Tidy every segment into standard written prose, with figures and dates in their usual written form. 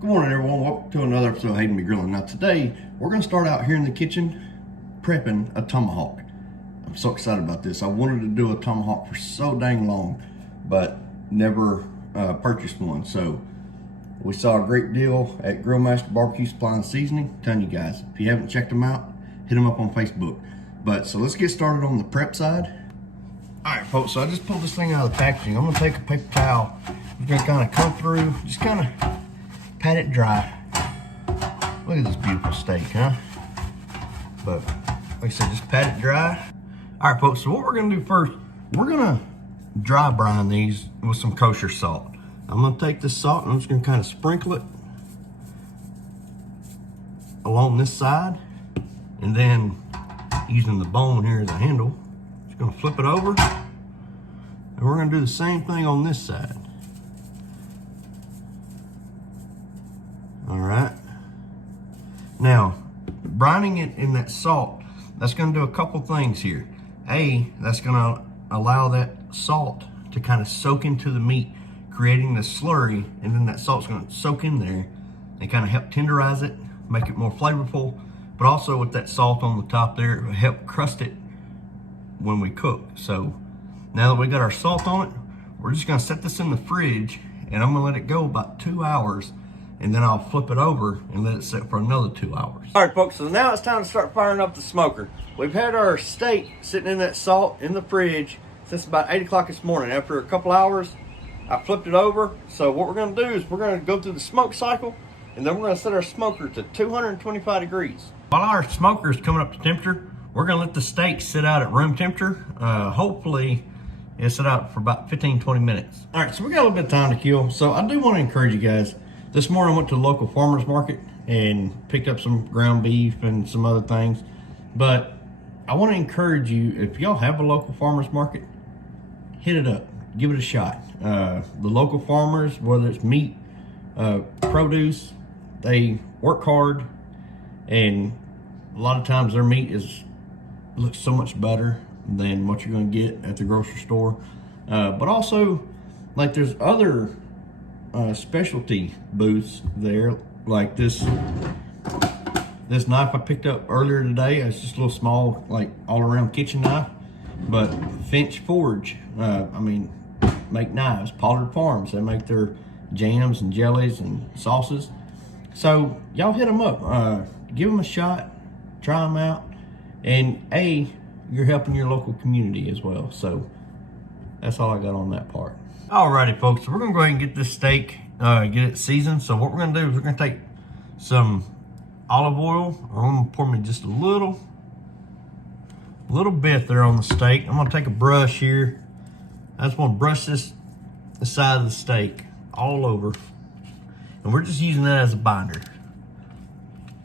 Good morning, everyone. Welcome to another episode of Hayden Me Grilling. Now today, we're going to start out here in the kitchen prepping a tomahawk. I'm so excited about this. I wanted to do a tomahawk for so dang long, but never purchased one. So we saw a great deal at Grill Master Barbecue Supply and Seasoning. I'm telling you guys, if you haven't checked them out, hit them up on Facebook. But so let's get started on the prep side. All right, folks, so I just pulled this thing out of the packaging. I'm going to take a paper towel. I'm going to kind of come through, just kind of pat it dry. Look at this beautiful steak, huh? But like I said, just pat it dry. All right, folks, so what we're gonna do first, we're gonna dry brine these with some kosher salt. I'm gonna take this salt and I'm just gonna kind of sprinkle it along this side, and then using the bone here as a handle, just gonna flip it over, and we're gonna do the same thing on this side. All right. Now, brining it in that salt, that's going to do a couple things here. That's going to allow that salt to kind of soak into the meat, creating the slurry, and then that salt's going to soak in there and kind of help tenderize it, make it more flavorful. But also with that salt on the top there, it will help crust it when we cook. So now that we got our salt on it, we're just going to set this in the fridge, and I'm going to let it go about 2 hours. And then I'll flip it over and let it sit for another 2 hours. All right, folks, so now it's time to start firing up the smoker. We've had our steak sitting in that salt in the fridge since about 8 o'clock this morning. After a couple hours, I flipped it over. So what we're gonna do is we're gonna go through the smoke cycle, and then we're gonna set our smoker to 225 degrees. While our smoker is coming up to temperature, we're gonna let the steak sit out at room temperature. Hopefully, it'll sit out for about 15-20 minutes. All right, so we got a little bit of time to kill. So I do wanna encourage you guys. This morning I went to the local farmer's market and picked up some ground beef and some other things. But I want to encourage you, if y'all have a local farmer's market, hit it up, give it a shot. The local farmers, whether it's meat, produce, they work hard, and a lot of times their meat looks so much better than what you're going to get at the grocery store. But also, like, there's other specialty booths there, like this knife I picked up earlier today. It's just a little small, like all around kitchen knife, but Finch Forge, make knives. Pollard Farms, they make their jams and jellies and sauces. So y'all hit them up, give them a shot, try them out, and you're helping your local community as well. So that's all I got on that part. Alrighty, folks, so we're gonna go ahead and get this steak, get it seasoned. So what we're gonna do is we're gonna take some olive oil. I'm gonna pour me just a little bit there on the steak. I'm gonna take a brush here. I just wanna brush the side of the steak all over. And we're just using that as a binder.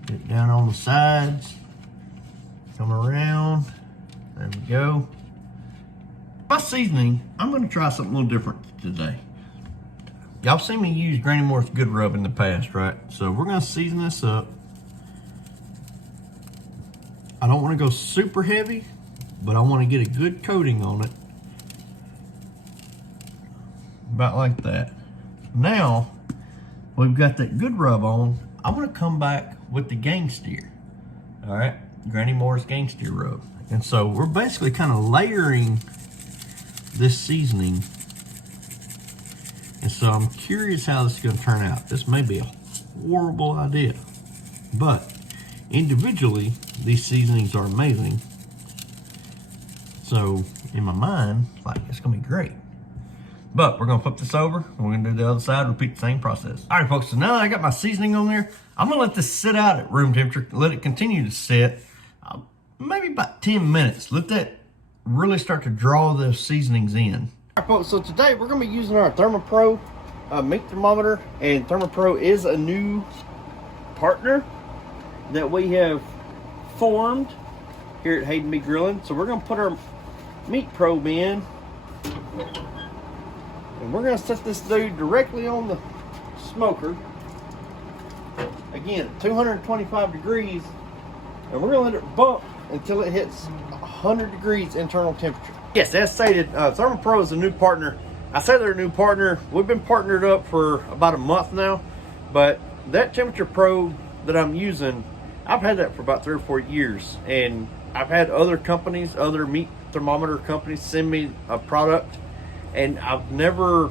Get it down on the sides, come around, there we go. My seasoning, I'm going to try something a little different today. Y'all seen me use Granny Moore's Good Rub in the past, right? So we're going to season this up. I don't want to go super heavy, but I want to get a good coating on it. About like that. Now, we've got that Good Rub on. I'm going to come back with the Gangsteer. All right, Granny Moore's Gangsteer Rub. And so we're basically kind of layering this seasoning, and so I'm curious how this is going to turn out. This may be a horrible idea, but individually these seasonings are amazing. So in my mind, like, it's going to be great. But we're going to flip this over, and we're going to do the other side, repeat the same process. All right, folks, so now that I got my seasoning on there, I'm going to let this sit out at room temperature, let it continue to sit, maybe about 10 minutes. Let that really start to draw the seasonings in. All right, folks, so today we're going to be using our ThermoPro meat thermometer, and ThermoPro is a new partner that we have formed here at Hayden Me Grilling. So we're going to put our meat probe in, and we're going to set this dude directly on the smoker. Again, 225 degrees, and we're going to let it bump until it hits 100 degrees internal temperature. Yes, as stated, ThermoPro is a new partner. I say they're a new partner. We've been partnered up for about a month now, but that temperature probe that I'm using, I've had that for about 3 or 4 years, and I've had other companies, other meat thermometer companies send me a product, and I've never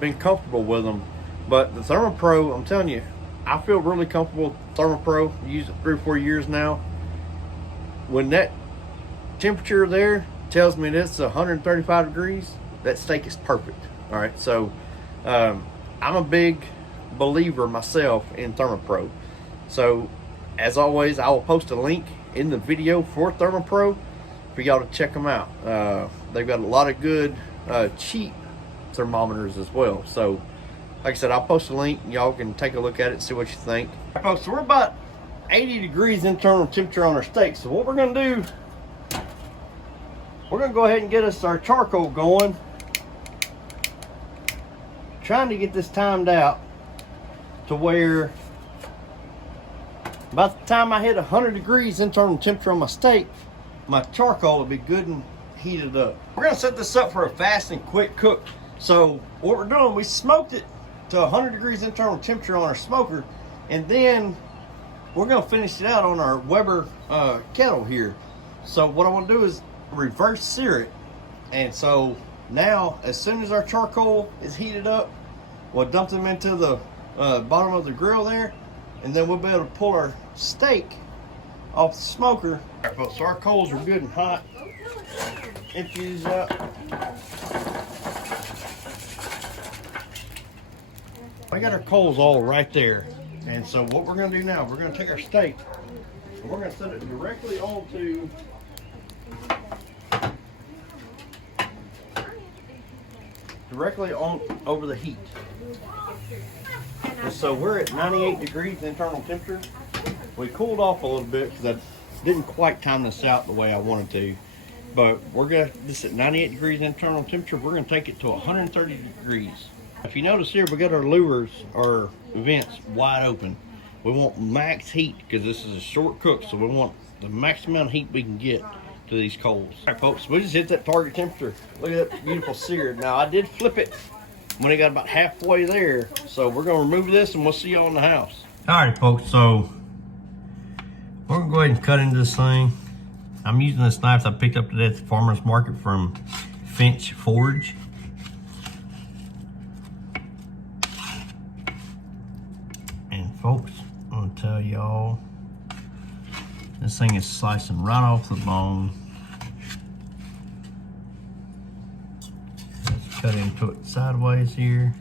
been comfortable with them. But the ThermoPro, I'm telling you, I feel really comfortable with ThermoPro. I use it 3 or 4 years now. When that temperature there tells me it's 135 degrees, that steak is perfect. All right, so I'm a big believer myself in ThermoPro. So as always, I will post a link in the video for ThermoPro for y'all to check them out. They've got a lot of good cheap thermometers as well. So like I said, I'll post a link, y'all can take a look at it and see what you think. All right, folks, so we're about 80 degrees internal temperature on our steak. So what we're gonna do, we're gonna go ahead and get us our charcoal going. Trying to get this timed out to where by the time I hit 100 degrees internal temperature on my steak, my charcoal will be good and heated up. We're gonna set this up for a fast and quick cook. So what we're doing, we smoked it to 100 degrees internal temperature on our smoker, and then we're gonna finish it out on our Weber kettle here. So what I want to do is reverse sear it. And so now, as soon as our charcoal is heated up, we'll dump them into the bottom of the grill there, and then we'll be able to pull our steak off the smoker. All right, folks, so our coals are good and hot. Empty these out. I got our coals all right there. And so what we're gonna do now, we're gonna take our steak and we're gonna set it directly onto over the heat. And so we're at 98 degrees internal temperature. We cooled off a little bit because I didn't quite time this out the way I wanted to. But we're gonna, this at 98 degrees internal temperature, we're gonna take it to 130 degrees. If you notice here, we got our lures, our vents wide open. We want max heat because this is a short cook, so we want the maximum amount of heat we can get to these coals. All right, folks, we just hit that target temperature. Look at that beautiful sear. Now, I did flip it when it got about halfway there, so we're gonna remove this and we'll see y'all in the house. All right, folks, so we're gonna go ahead and cut into this thing. I'm using this knife I picked up today at the farmer's market from Finch Forge. And folks, I'm gonna tell y'all, this thing is slicing right off the bone. Let's cut into it sideways here.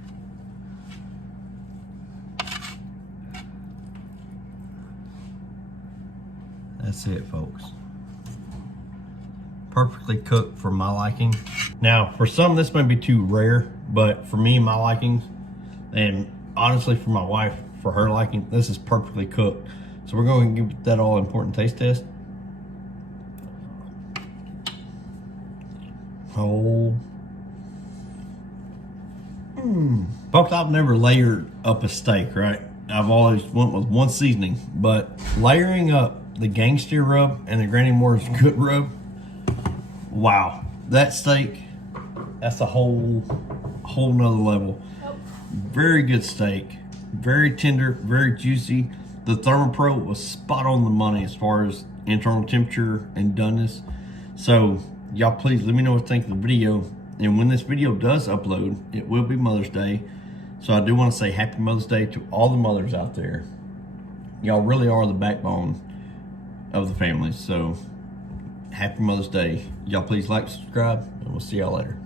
That's it, folks. Perfectly cooked for my liking. Now, for some, this may be too rare, but for me, my likings, and honestly for my wife, for her liking, this is perfectly cooked. So we're going to give that all important taste test. Oh. Folks, I've never layered up a steak, right? I've always went with one seasoning, but layering up the Gangsteer rub and the Granny Moore's Good rub, wow, that steak, that's a whole nother level. Very good steak, very tender, very juicy. The ThermoPro was spot on the money as far as internal temperature and doneness. So y'all please let me know what you think of the video. And when this video does upload, it will be Mother's Day. So I do want to say happy Mother's Day to all the mothers out there. Y'all really are the backbone of the family. So happy Mother's Day. Y'all please like, subscribe, and we'll see y'all later.